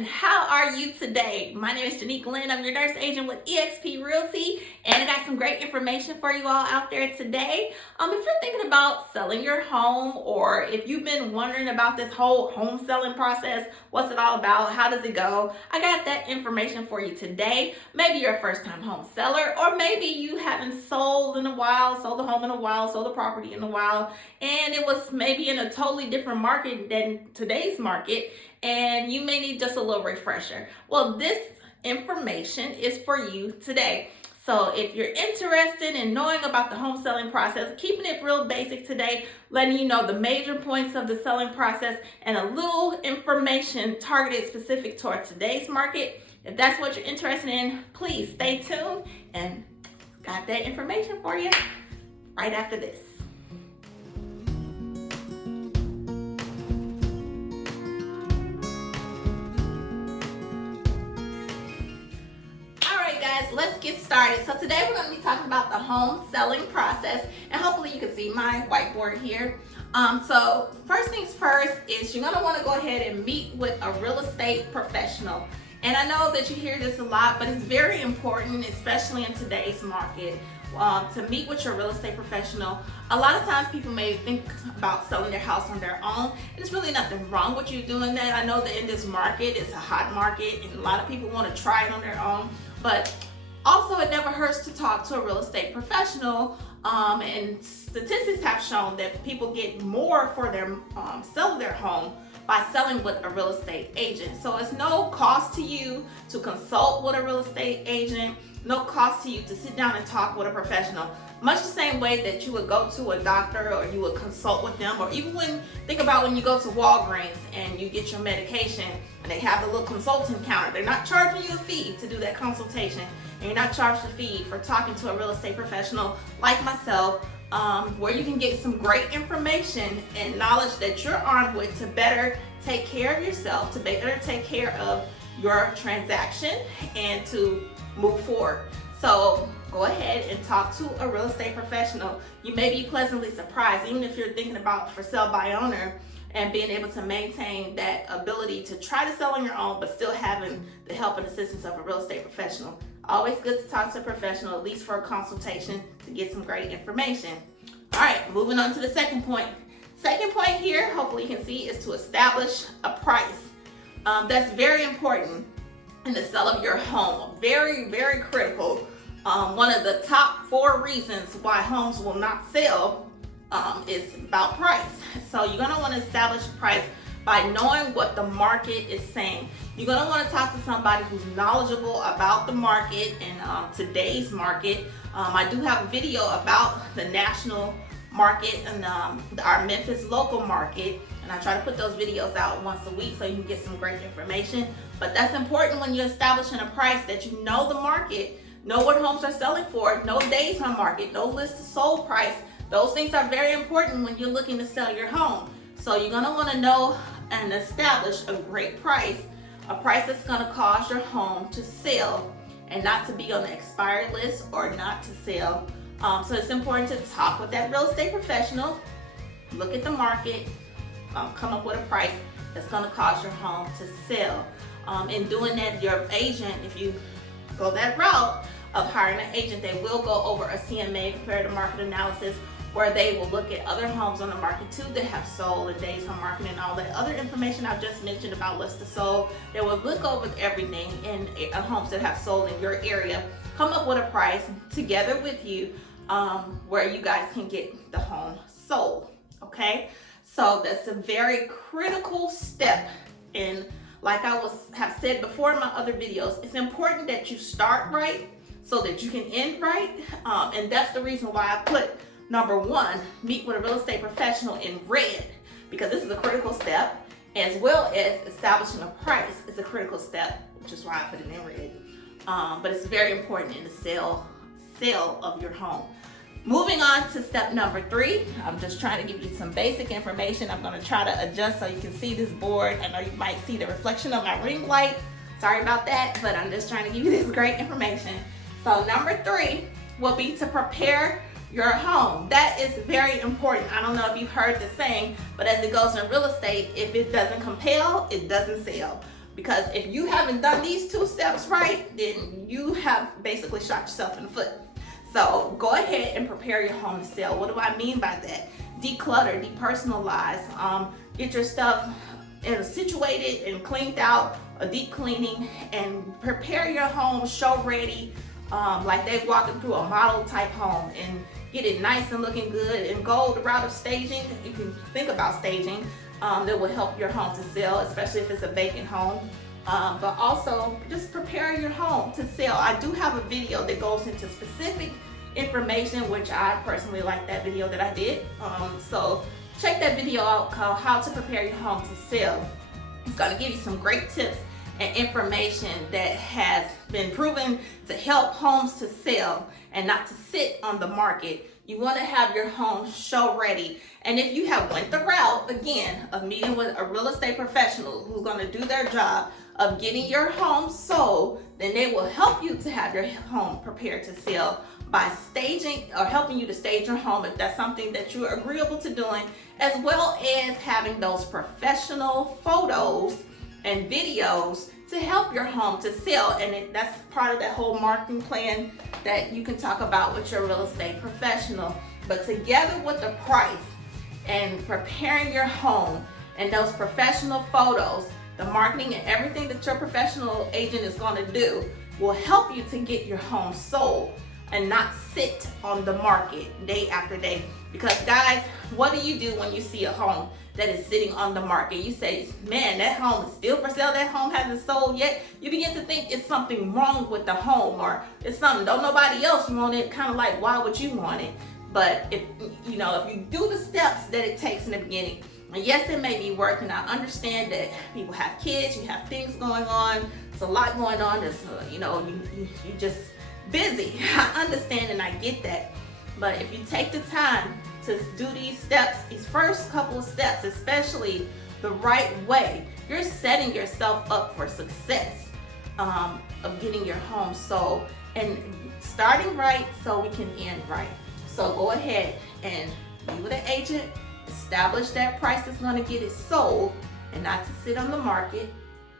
everyone. How are you today? My name is genique.glenn. I'm your nurse agent with eXp Realty, and I got some great information for you all out there today. If you're thinking about selling your home, or if you've been wondering about this whole home selling process, what's it all about? How does it go? I got that information for you today. Maybe you're a first-time home seller, or maybe you haven't sold in a while, sold a home in a while, sold a property in a while, and it was maybe in a totally different market than today's market, and you may need just a little refresher. Well, this information is for you today. So if you're interested in knowing about the home selling process, keeping it real basic today, letting you know the major points of the selling process and a little information targeted specific toward today's market. If that's what you're interested in, please stay tuned, and got that information for you right after this. Let's get started. So today we're going to be talking about the home selling process, and hopefully you can see my whiteboard here. So first things first is you're going to want to go ahead and meet with a real estate professional. And I know that you hear this a lot, but it's very important, especially in today's market, to meet with your real estate professional. A lot of times people may think about selling their house on their own. There's really nothing wrong with you doing that. I know that in this market, it's a hot market, and a lot of people want to try it on their own, but also, it never hurts to talk to a real estate professional, and statistics have shown that people get more for their sell their home by selling with a real estate agent. So it's no cost to you to consult with a real estate agent, no cost to you to sit down and talk with a professional. Much the same way that you would go to a doctor, or you would consult with them, or even think about when you go to Walgreens and you get your medication and they have the little consulting counter. They're not charging you a fee to do that consultation, and you're not charged a fee for talking to a real estate professional like myself, where you can get some great information and knowledge that you're armed with to better take care of yourself, to better take care of your transaction, and to move forward. So go ahead and talk to a real estate professional. You may be pleasantly surprised, even if you're thinking about for sale by owner, and being able to maintain that ability to try to sell on your own, but still having the help and assistance of a real estate professional. Always good to talk to a professional, at least for a consultation, to get some great information. All right, moving on to the second point. Second point here, hopefully you can see, is to establish a price. That's very important in the sale of your home. Very, very critical. One of the top 4 reasons why homes will not sell is about price. So you're going to want to establish a price by knowing what the market is saying. You're going to want to talk to somebody who's knowledgeable about the market and today's market. I do have a video about the national market and our Memphis local market, and I try to put those videos out once a week so you can get some great information. But that's important when you're establishing a price, that you know the market, know what homes are selling for, no days on market, no list of sold price. Those things are very important when you're looking to sell your home. So you're going to want to know and establish a great price, a price that's going to cause your home to sell and not to be on the expired list or not to sell. So it's important to talk with that real estate professional, look at the market, come up with a price that's going to cause your home to sell. In doing that, your agent, if you go that route of hiring an agent, they will go over a CMA, comparative market analysis, where they will look at other homes on the market too that have sold and days on market and all that other information I've just mentioned about list of sold. They will look over everything in homes that have sold in your area, come up with a price together with you, where you guys can get the home sold. Okay, so that's a very critical step. And like I have said before in my other videos, it's important that you start right so that you can end right, and that's the reason why I put number 1, meet with a real estate professional, in red, because this is a critical step, as well as establishing a price is a critical step, which is why I put it in red. But it's very important in the sale of your home. Moving on to step number 3, I'm just trying to give you some basic information. I'm going to try to adjust so you can see this board. I know you might see the reflection of my ring light. Sorry about that, but I'm just trying to give you this great information. So number 3 will be to prepare your home. That is very important. I don't know if you've heard the saying, but as it goes in real estate, if it doesn't compel, it doesn't sell. Because if you haven't done these 2 steps right, then you have basically shot yourself in the foot. So go ahead and prepare your home to sell. What do I mean by that? Declutter, depersonalize, get your stuff situated and cleaned out, a deep cleaning, and prepare your home show ready, like they're walking through a model type home, and get it nice and looking good, and go the route of staging. You can think about staging. That will help your home to sell, especially if it's a vacant home. But also just prepare your home to sell. I do have a video that goes into specific information, which I personally like that video that I did. So check that video out called How to Prepare Your Home to Sell. It's going to give you some great tips and information that has been proven to help homes to sell and not to sit on the market. You want to have your home show ready. And if you have went the route, again, of meeting with a real estate professional who's going to do their job of getting your home sold, then they will help you to have your home prepared to sell by staging or helping you to stage your home if that's something that you're agreeable to doing, as well as having those professional photos and videos to help your home to sell. And that's part of that whole marketing plan that you can talk about with your real estate professional. But together with the price and preparing your home and those professional photos, the marketing and everything that your professional agent is going to do will help you to get your home sold and not sit on the market day after day. Because guys, what do you do when you see a home that is sitting on the market? You say, man, that home is still for sale, that home hasn't sold yet. You begin to think it's something wrong with the home, or it's something, don't nobody else want it, kind of like, why would you want it? But if you do the steps that it takes in the beginning, and yes, it may be work, and I understand that people have kids, you have things going on, there's a lot going on, there's, you just busy. I understand and I get that. But if you take the time to do these steps, these first couple of steps, especially the right way, you're setting yourself up for success of getting your home sold and starting right so we can end right. So go ahead and be with an agent, establish that price that's going to get it sold and not to sit on the market,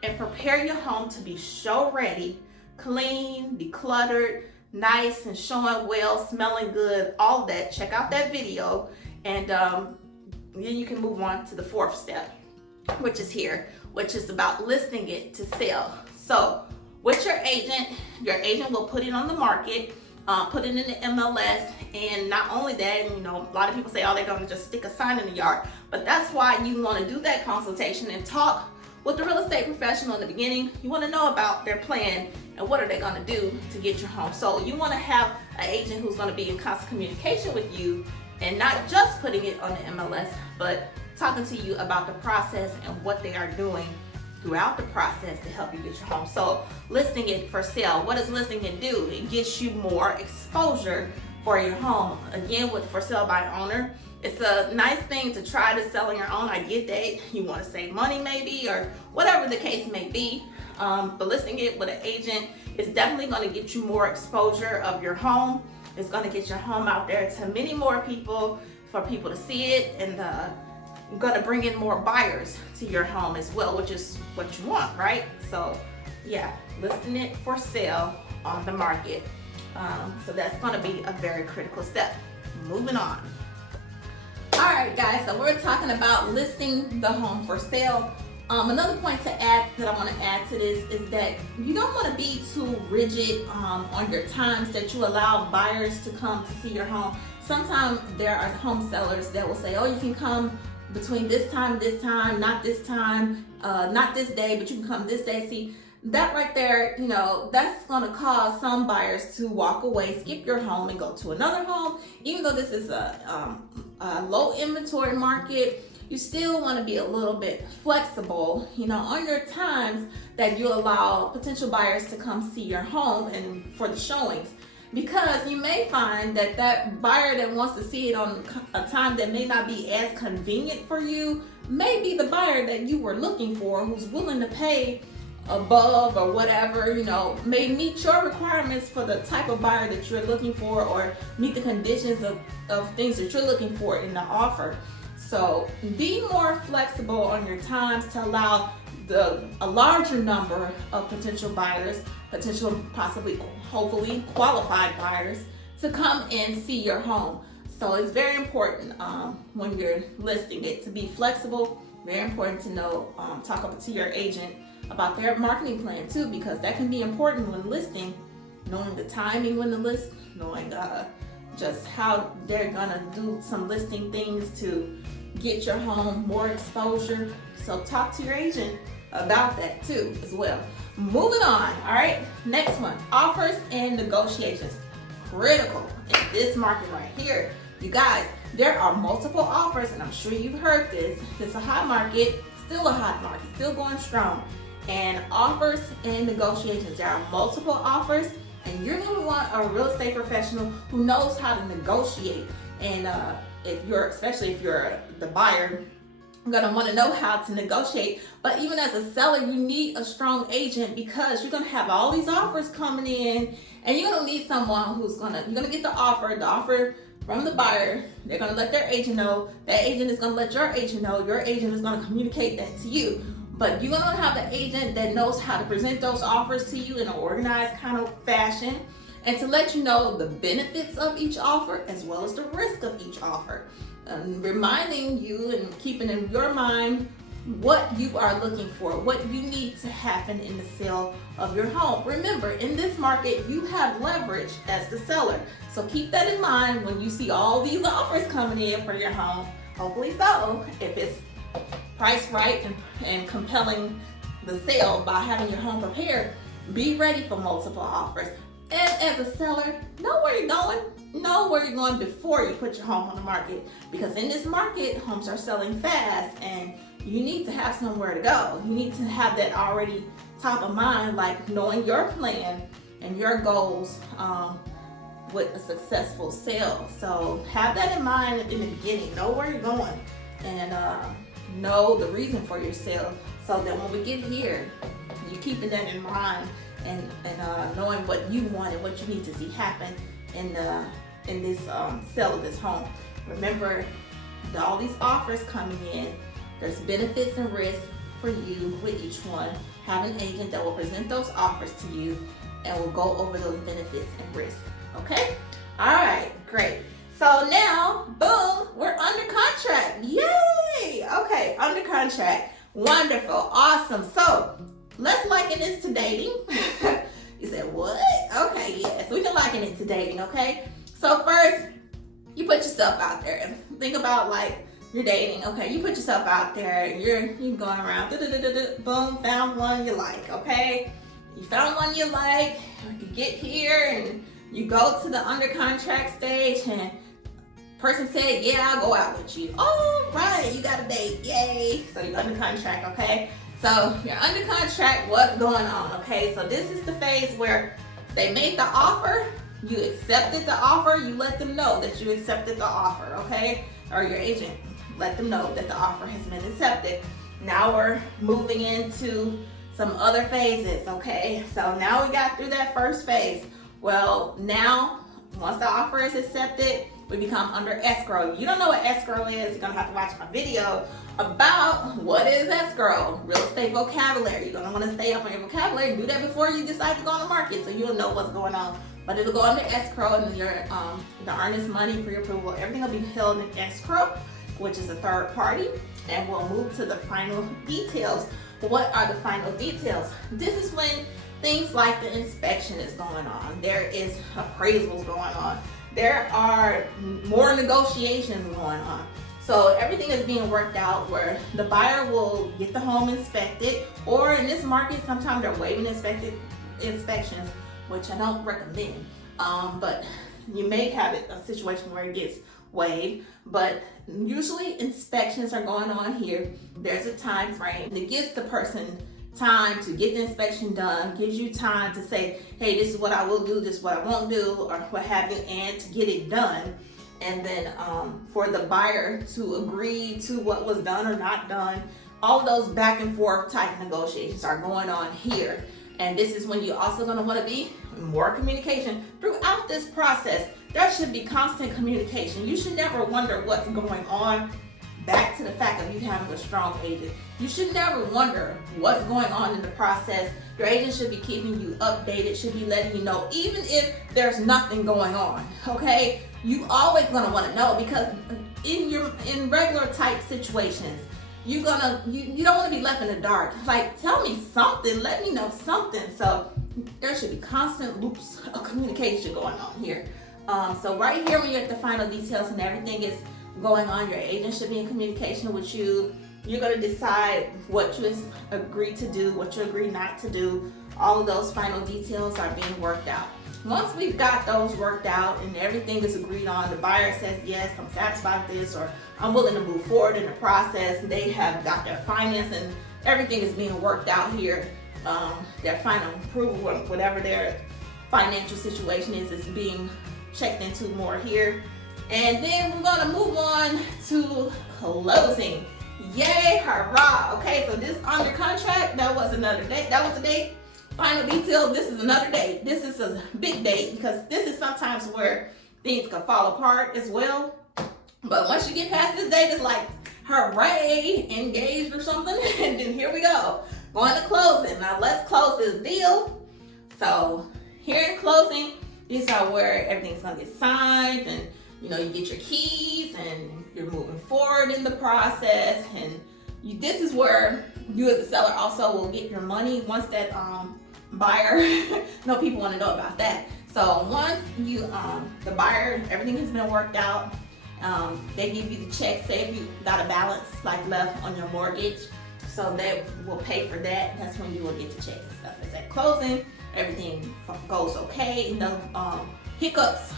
and prepare your home to be show ready, clean, decluttered, nice and showing well, smelling good, all that. Check out that video, and then you can move on to the 4th step, which is about listing it to sell. So with your agent will put it on the market, put it in the MLS, and not only that, a lot of people say, oh, they're going to just stick a sign in the yard, but that's why you want to do that consultation and talk with the real estate professional in the beginning. You want to know about their plan and what are they going to do to get your home sold. You want to have an agent who's going to be in constant communication with you, and not just putting it on the MLS, but talking to you about the process and what they are doing throughout the process to help you get your home sold. Listing it for sale. What does listing it do? It gets you more exposure for your home. Again, with for sale by owner, it's a nice thing to try to sell on your own. I get that you want to save money maybe, or whatever the case may be. But listing it with an agent is definitely going to get you more exposure of your home. It's going to get your home out there to many more people, for people to see it, and going to bring in more buyers to your home as well, which is what you want, right? So yeah, listing it for sale on the market. So that's going to be a very critical step. Moving on. All right, guys, so we're talking about listing the home for sale. Another point to add that I want to add to this is that you don't want to be too rigid on your times that you allow buyers to come to see your home. Sometimes there are home sellers that will say, oh, you can come between this time, not this time, not this day, but you can come this day. See, that right there, that's going to cause some buyers to walk away, skip your home, and go to another home. Even though this is a low inventory market, you still want to be a little bit flexible, on your times that you allow potential buyers to come see your home and for the showings. Because you may find that that buyer that wants to see it on a time that may not be as convenient for you may be the buyer that you were looking for, who's willing to pay above or whatever, may meet your requirements for the type of buyer that you're looking for, or meet the conditions of things that you're looking for in the offer. So be more flexible on your times to allow a larger number of potential buyers, possibly, hopefully qualified buyers, to come and see your home. So it's very important when you're listing it to be flexible. Very important to know, talk to your agent about their marketing plan too, because that can be important when listing, knowing the timing when to list, knowing just how they're gonna do some listing things to get your home more exposure. So talk to your agent about that too as well. Moving on, all right, next one, offers and negotiations. Critical in this market right here. You guys, there are multiple offers, and I'm sure you've heard this. It's a hot market, still a hot market, still going strong. And offers and negotiations, there are multiple offers, and you're gonna want a real estate professional who knows how to negotiate. And especially if you're the buyer, you're gonna want to know how to negotiate. But even as a seller, you need a strong agent, because you're gonna have all these offers coming in, and you're gonna need someone you're gonna get the offer from the buyer. They're gonna let their agent know. That agent is gonna let your agent know. Your agent is gonna communicate that to you. But you're gonna have an agent that knows how to present those offers to you in an organized kind of fashion, and to let you know the benefits of each offer as well as the risk of each offer. Reminding you and keeping in your mind what you are looking for, what you need to happen in the sale of your home. Remember, in this market, you have leverage as the seller. So keep that in mind when you see all these offers coming in for your home. Hopefully so, if it's priced right and compelling the sale by having your home prepared, be ready for multiple offers. And as a seller, know where you're going. Know where you're going before you put your home on the market. Because in this market, homes are selling fast, and you need to have somewhere to go. You need to have that already top of mind, like knowing your plan and your goals with a successful sale. So have that in mind in the beginning. Know where you're going, and know the reason for your sale, so that when we get here, you're keeping that in mind, and knowing what you want and what you need to see happen in this sale of this home. Remember, all these offers coming in, there's benefits and risks for you with each one. Have an agent that will present those offers to you, and will go over those benefits and risks. Okay? All right, great. So now, boom, we're under contract. Yay! Okay, under contract. Wonderful, awesome. So let's liken this to dating. You said, what? Okay, yes, we can liken it to dating, okay? So first, you put yourself out there and think about, like, you're dating, okay? You put yourself out there, and you're going around, boom, found one you like, okay? You found one you like, you get here and you go to the under contract stage, and person said, yeah, I'll go out with you. All right, you got a date, yay. So you're under contract, okay? So you're under contract, what's going on, okay? So this is the phase where they made the offer, you accepted the offer, you let them know that you accepted the offer, okay? Or your agent, let them know that the offer has been accepted. Now we're moving into some other phases, okay? So now we got through that first phase. Well, now, once the offer is accepted, we become under escrow. You don't know what escrow is, you're gonna have to watch my video about what is escrow, real estate vocabulary. You're gonna wanna stay up on your vocabulary, do that before you decide to go on the market, so you'll know what's going on. But it'll go under escrow, and your the earnest money, pre-approval, everything will be held in escrow, which is a third party, and we'll move to the final details. What are the final details? This is when things like the inspection is going on. There is appraisals going on. There are more negotiations going on. So everything is being worked out where the buyer will get the home inspected, or in this market, sometimes they're waiving inspections, which I don't recommend. But you may have a situation where it gets waived, but usually inspections are going on here. There's a time frame that gives the person time to get the inspection done, gives you time to say, hey, this is what I will do, this is what I won't do, or what have you, and to get it done. And then for the buyer to agree to what was done or not done. All of those back and forth type negotiations are going on here. And this is when you're also going to want to be more communication throughout this process. There should be constant communication. You should never wonder what's going on back to the fact of you having a strong agent. You should never wonder what's going on in the process. Your agent should be keeping you updated, should be letting you know, even if there's nothing going on, okay? You always gonna wanna know, because in regular type situations, you don't wanna be left in the dark. Like, tell me something, let me know something. So there should be constant loops of communication going on here. So right here, when you're at the final details and everything is going on, your agent should be in communication with you. You're going to decide what you agree to do, what you agree not to do. All of those final details are being worked out. Once we've got those worked out and everything is agreed on, the buyer says, yes, I'm satisfied with this, or I'm willing to move forward in the process. They have got their finance and everything is being worked out here. Their final approval, whatever their financial situation is being checked into more here. And then we're gonna move on to closing. Yay, hurrah. Okay, so this under contract, that was another date. That was a date. Final details, this is another date. This is a big date, because this is sometimes where things can fall apart as well. But once you get past this date, it's like, hooray, engaged or something. And then here we go, going to closing. Now let's close this deal. So here in closing, these are where everything's gonna get signed, and you get your keys and you're moving forward in the process. And this is where you as a seller also will get your money once that buyer, people want to know about that. So once you, the buyer, everything has been worked out, they give you the check. Say if you got a balance like left on your mortgage, so they will pay for that. That's when you will get the check and stuff. It's at closing, everything goes okay, no hiccups,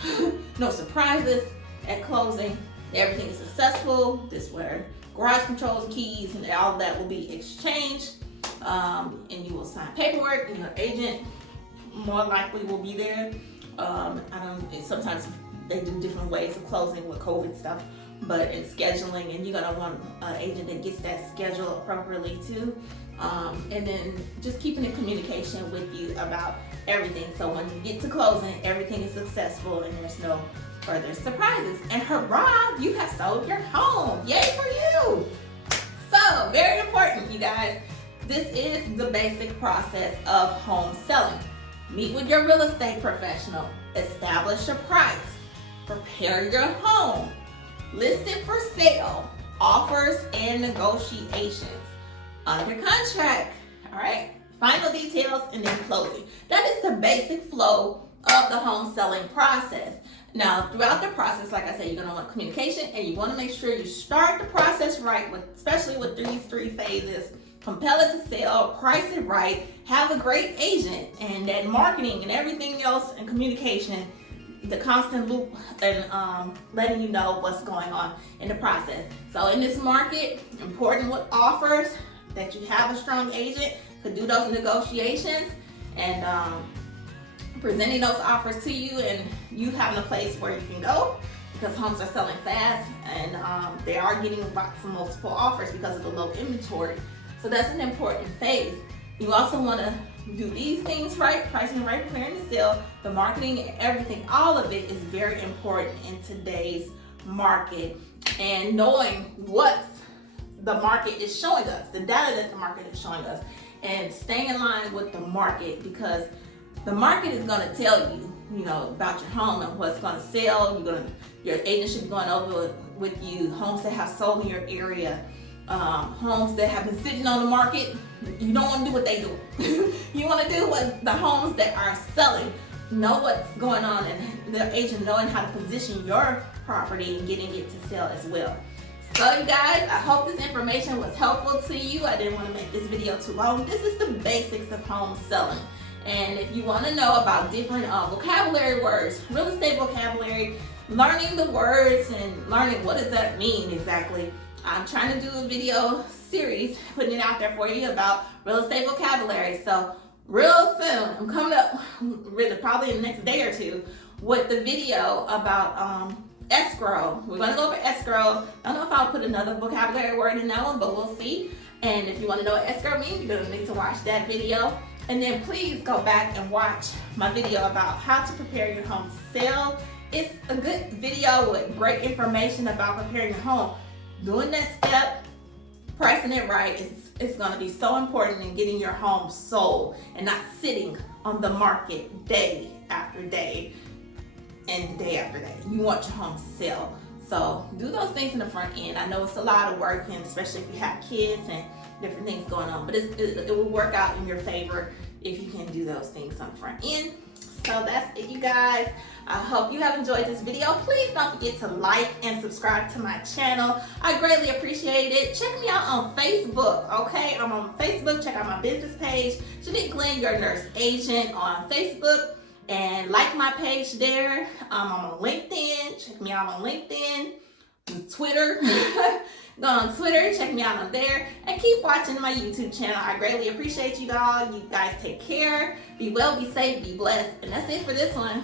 no surprises at closing. Everything is successful. This is where garage controls, keys, and all of that will be exchanged. And you will sign paperwork, and your agent more likely will be there. Sometimes they do different ways of closing with COVID stuff, but in scheduling, and you're gonna want an agent that gets that scheduled appropriately too. And then just keeping in communication with you about everything. So when you get to closing, everything is successful and there's no further surprises. And hurrah, you have sold your home. Yay for you. So very important, you guys. This is the basic process of home selling. Meet with your real estate professional. Establish a price. Prepare your home. List it for sale. Offers and negotiations. Under contract. All right. Final details, and then closing. That is the basic flow of the home selling process. Now, throughout the process, like I said, you're going to want communication, and you want to make sure you start the process right, especially with these 3 phases. Compel it to sell, price it right, have a great agent, and that marketing and everything else and communication, the constant loop, and letting you know what's going on in the process. So in this market, important with offers, that you have a strong agent, could do those negotiations, and presenting those offers to you, and you having a place where you can go, because homes are selling fast, and they are getting lots of multiple offers because of the low inventory. So that's an important phase. You also want to do these things right, pricing right, preparing to sell, the marketing, everything. All of it is very important in today's market, and knowing what the market is showing us, the data that the market is showing us, and staying in line with the market, because the market is going to tell you, about your home and what's going to sell. Your agent should be going over with you homes that have sold in your area, homes that have been sitting on the market. You don't want to do what they do. You want to do what the homes that are selling. Know what's going on, and the agent knowing how to position your property and getting it to sell as well. So you guys, I hope this information was helpful to you. I didn't want to make this video too long. This is the basics of home selling. And if you want to know about different vocabulary words, real estate vocabulary, learning the words and learning what does that mean exactly, I'm trying to do a video series, putting it out there for you about real estate vocabulary. So real soon, I'm coming up, really probably in the next day or two, with the video about escrow. We're going to go over escrow. I don't know if I'll put another vocabulary word in that one, but we'll see. And if you want to know what escrow means, you're going to need to watch that video. And then please go back and watch my video about how to prepare your home to sell. It's a good video with great information about preparing your home. doing that step, pricing it right is going to be so important in getting your home sold and not sitting on the market day after day and day after day. You want your home to sell. So do those things in the front end. I know it's a lot of work, and especially if you have kids and different things going on, but it will work out in your favor if you can do those things on the front end. So that's it, you guys. I hope you have enjoyed this video. Please don't forget to like and subscribe to my channel. I greatly appreciate it. Check me out on Facebook, okay? I'm on Facebook. Check out my business page, Genique Glenn, your nurse agent, on Facebook. And like my page there. I'm on LinkedIn. Check me out on LinkedIn. Twitter. Go on Twitter. Check me out on there. And keep watching my YouTube channel. I greatly appreciate you all. You guys take care. Be well, be safe, be blessed. And that's it for this one.